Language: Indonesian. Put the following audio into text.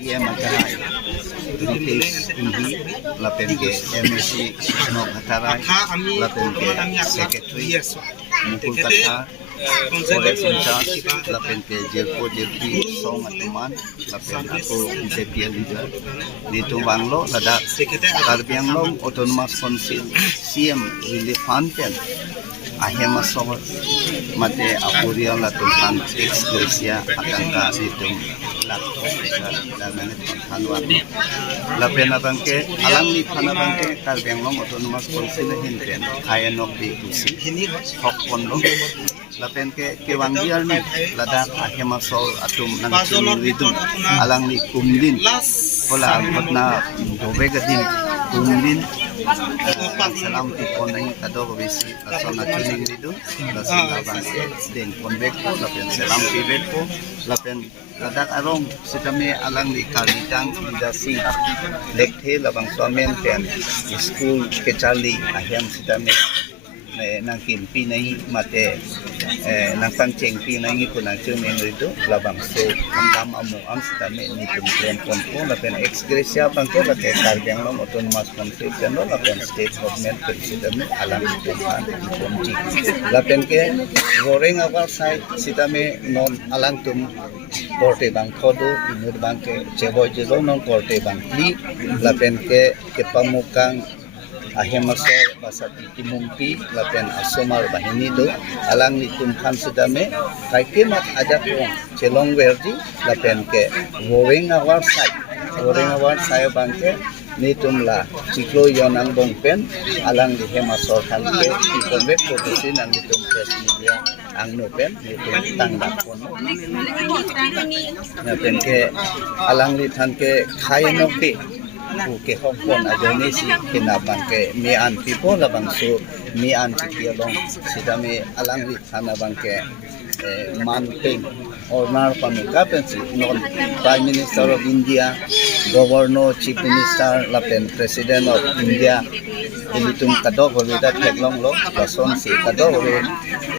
Ia magkahay. British Hindi, lapen ke MSc Susno Hataray, lapen ke Secretary, Mukul Kata, Forex in charge, lapen ke Jelpo Jelpi, Song Atuman, lapen aku JPL leader. Dito Banglo, lada Karbiang Long, Autonomous Council, CM Relief Fund, Ahema Song, Mate Apuria Latuhan, Ex-Gracia, Akangka dito Lato, Daman Hanwan. Lapen abangke, alang ni panabangke, Karbiang Long, Autonomous Council, Hinten, Kayanok di Usi, Hok Pondo, lapen ke Wanggial ni, lada Ahema Sol, Atum Nang Chilidum, alang ni Kumlin, Pola Alpatna, Dovegadin, Kumlin, salam tipon ay kado bisi asana tuning dito lasin labangke den konvek po lapen salam pibet po lapen ladak arong sitame alang ni kalitang lidasing lekhe labang swamen ten school kechali ahyam sitame nang kimpi nai mate nang panceng pi nai pun nang chumeng itu labang so kam amu am sitame ni tum konpo lapen ex gracia pangko late Karbiang Long Autonomous Council no lapen state government sitame alam tuhan ponji lapen ke goreng awal sai sitame non alang tum korte bang khodo inur bang ke cheboy jelo non korte bang li lapen ke pamukang Ahemasor basa timumpi lapen asomar bahini do alang ni tumkan sedame kai kemat ada pong celong verdi lapen ke goreng awar sai bangke ni tumla ciklo yonang bongpen alang di hemasor kan ke ikonvek produksi nang di tum press media ang nopen ni tum tangdak pon lapen ke alang di than ke khainopi ke hongkong adoni si kinabang ke mian people labang so mian tipialong sidame alang lit sana bangke manting honor pamikapen si non Prime Minister of India, Governor, Chief Minister, lapen President of India, ilitung kadog holida teglong lo lason si kadog